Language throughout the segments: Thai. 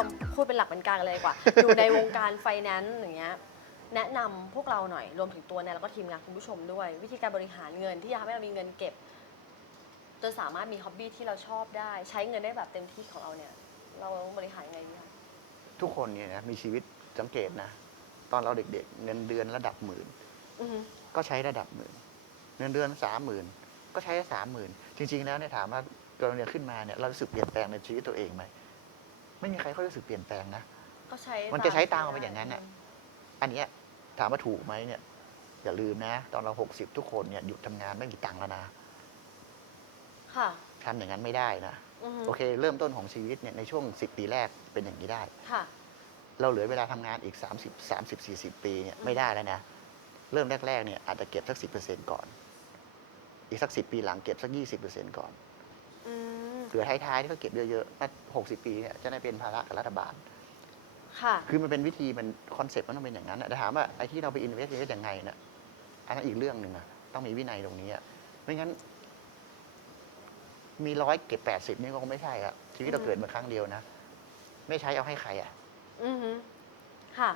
ชมพูดเป็นหลักเป็นการกันเลยดีกว่า อยู่ในวงการไฟแนนซ์อย่างเงี้ยแนะนำพวกเราหน่อยรวมถึงตัวแนนแล้วก็ทีมงานคุณผู้ชมด้วย วิธีการบริหารเงินที่จะทำให้เรามีเงินเก็บจนสามารถมีฮ็อบบี้ที่เราชอบได้ ใช้เงินได้แบบเต็มที่ของเราเนี่ย เราต้องบริหารยังไงดีคะทุกคนเนี่ยนะมีชีวิตสังเกตนะ ตอนเราเด็กๆ เงินเดือนระดับหมื่น อือฮึก็ใช้ระดับหมื่นเงินเดือนสามหมื่นก็ใช้สามหมื่นจริง ๆ แล้วเนี่ยถามว่าตัวเราเนี่ยขึ้นมาเนี่ยเรารู้สึกเปลี่ยนแปลงในชีวิตตัวเองไหม ไม่มีใครเขารู้สึกเปลี่ยนแปลงนะ ก็ใช้มันจะใช้ตามมันไปอย่างนั้นน่ะ อันเนี้ยถามว่าถูกไหมเนี่ย อย่าลืมนะ ตอนเราหกสิบทุกคนเนี่ยหยุดทำงานไม่มีตังค์แล้วนะค่ะ ทำอย่างนั้นไม่ได้นะ อือฮึโอเค เริ่มต้นของชีวิตเนี่ยในช่วงสิบปีแรกเป็นอย่างนี้ได้ ค่ะ เราเหลือเวลาทำงานอีก 30 30 40 ปีเนี่ยอืม ไม่ได้แล้วนะ เริ่มแรก ๆ เนี่ยอาจจะเก็บสัก 10%ก่อน อีกสัก 10 ปีหลังเก็บสัก 20%ก่อนอืม เหลือท้ายๆที่ก็เก็บเยอะๆถ้า60ปีเนี่ยจะได้เป็นภาระกับรัฐบาล ค่ะ คือมันเป็นวิธีมันคอนเซ็ปต์มันต้องเป็นอย่างนั้นนะแต่ถามว่าไอ้ที่เราไปอินเวสต์เยอะยังไงน่ะอันนั้นอีกเรื่องหนึ่งนะต้องมีวินัยตรงนี้อะไม่งั้น มีร้อยเก็บ80นี่ก็คงไม่ใช่อะชีวิตเราเกิดมาครั้งเดียวนะ ไม่ใช้เอาให้ใครอะ อือฮึค่ะ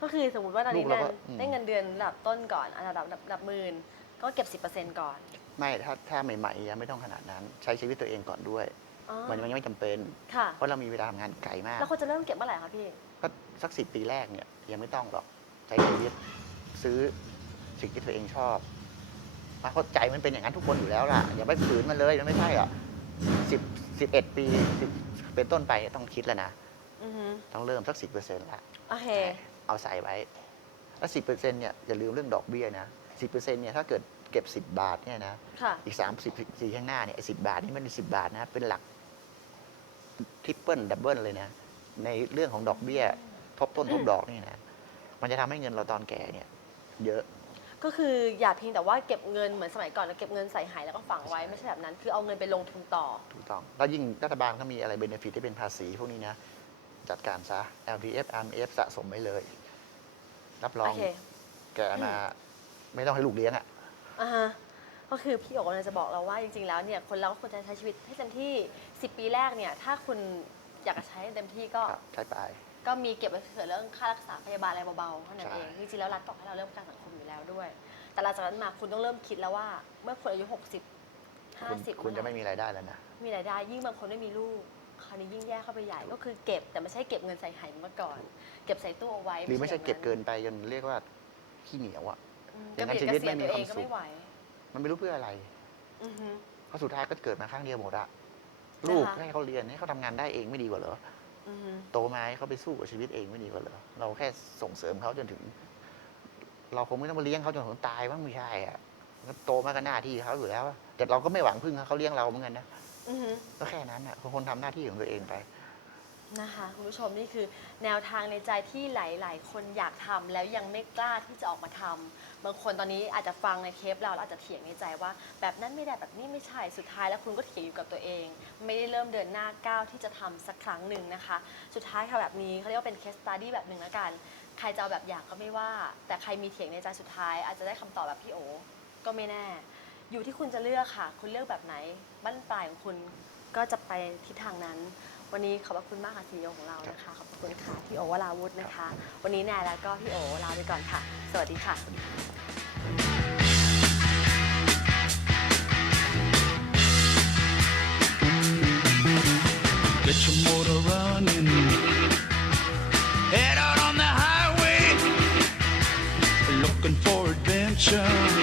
ก็คือสมมติว่าตอนนี้ลูกเราแนก็นอืม ได้เงินเดือนระดับต้นก่อนอันดับระดับระดับหมื่น ก็เก็บ 10%ก่อน ไม่ถ้าถ้าใหม่ๆยังไม่ต้องขนาดนั้น ใช้ชีวิตตัวเองก่อนด้วย อ๋อมันยังไม่จำเป็น ค่ะ เพราะเรามีเวลาทำงานไกลมาก แล้วควรจะเริ่มเก็บเมื่อไหร่คะพี่ ก็สักสิปีแรกเนี่ยยังไม่ต้องหรอกใช้ชีวิตซื้อสิ่งที่ตัวเองชอบมาเข้าใจมันเป็นอย่างนั้นทุกคนอยู่แล้วล่ะ อย่าไปฝืนมันเลยมันไม่ใช่อะสิบสิบเอ็ดปี10เป็นต้นไปต้องคิดแล้วนะ อือฮึต้องเริ่มสักสิบเปอร์เซ็นต์ละโอเคเอาใส่ไว้ แล้วสิบเปอร์เซ็นต์เนี่ยอย่าลืมเรื่องดอกเบี้ยนะ สิบเปอร์เซ็นต์เนี่ยถ้าเกิดเก็บสิบบาทเนี่ยนะค่ะ อีกสามสิบปีข้างหน้าเนี่ยสิบาทนี่มันสิบาทนะเป็นหลักทริปเปิลดับเบิลเลยนะ ในเรื่องของดอกเบี้ย ทบต้นทบดอกนี่นะ มันจะทำให้เงินเราตอนแก่เนี่ย เยอะ ก็คืออย่าเพียงแต่ว่าเก็บเงินเหมือนสมัยก่อนเราเก็บเงินใส่หายแล้วก็ฝังไว้ไม่ใช่แบบนั้น คือเอาเงินไปลงทุนต่อ ถูกต้อง แล้วยิ่งรัฐบาลเขามีอะไรเบนฟิตที่เป็นภาษีพวกนี้นะ จัดการซะ LTF RMF สะสมไว้เลย รับรอโองเค แก่มา ไม่ต้องให้ลูกเลี้ยงอะอ่าฮะก็คือพี่โอ๋กำลังจะบอกเราว่าจริงๆ แล้วเนี่ยคนเราก็ควรจะใช้ชีวิตให้เต็มที่ 10 ปีแรกเนี่ยถ้าคุณอยากจะใช้ให้เต็มที่ก็ครับใช้ไป ก็มีเก็บไว้เผื่อเรื่องค่ารักษาพยาบาลอะไรเบาๆเท่านั้นใช่ เองจริงๆแล้วรัฐบอกให้เราเริ่มประกันสังคมอยู่แล้วด้วย แต่หลังจากนั้นมาคุณต้องเริ่มคิดแล้วว่าเมื่อคุณอายุ 60 คุณ50คุณจะไม่มีรายได้แล้วนะ มีรายได้ยิ่งบางคนไม่มีลูกคราวนี้ยิ่งแย่เข้าไปใหญ่ก็คือเก็บแต่ไม่ใช่เก็บเงินใส่ไหายเมื่อก่อน เก็บใส่ตู้เอาไว้หรือไม่ใช่เก็บย่างเกินไปจนเรียกว่าขี้เหนียวอะ อืมอย่างนั้นเกษียณชีวิตไม่มีเกษียณตัวเองความก็สุขไม่ไหวมันไม่รู้เพื่ออะไรอือฮึเพราะสุดท้ายก็เกิดมาครั้งเดียวหมดอะนะคะลูกให้เขาเรียนให้เขาทำงานได้เองไม่ดีกว่าเหรออือฮึโตมาให้เขาไปสู้กับชีวิตเองไม่ดีกว่าเหรอเราแค่ส่งเสริมเขาจนถึง เราคงไม่ต้องมาเลี้ยงเขาจนถึงตายมั้งไม่ใช่อะก็โตมาก็หน้าที่เขาอยู่แล้วอะแต่เราก็ไม่หวังพึ่งเขาเลี้ยงเราเหมือนกันนะอือฮึก็แค่นั้นอะคนทำหน้าที่ของตัวเองไป นะคะคุณผู้ชมนี่คือแนวทางในใจที่หลาย ๆ คนอยากทำแล้วยังไม่กล้าที่จะออกมาทำบางคนตอนนี้อาจจะฟังในเทปเราแล้วอาจจะเถียงในใจว่า แบบนั้นไม่ได้แบบนี้ไม่ใช่สุดท้ายแล้วคุณก็เถียงอยู่กับตัวเอง ไม่ได้เริ่มเดินหน้าก้าวที่จะทำสักครั้งหนึ่งนะคะ สุดท้ายค่ะแบบนี้เขาเรียกว่าเป็น case study แบบหนึ่งแล้วกัน ใครจะเอาแบบอย่างก็ไม่ว่า แต่ใครมีเถียงในใจสุดท้าย อาจจะได้คำตอบแบบพี่โอก็ไม่แน่ อยู่ที่คุณจะเลือกค่ะ คุณเลือกแบบไหนบั้นปลายของคุณก็จะไปทิศทางนั้น วันนี้ขอบพระคุณมากค่ะซีอของเรานะคะ ขอบพระคุณค่ะพี่โอวราวุธนะคะ วันนี้แนนแล้วก็พี่โอลาไปก่อนค่ะ สวัสดีค่ะ Get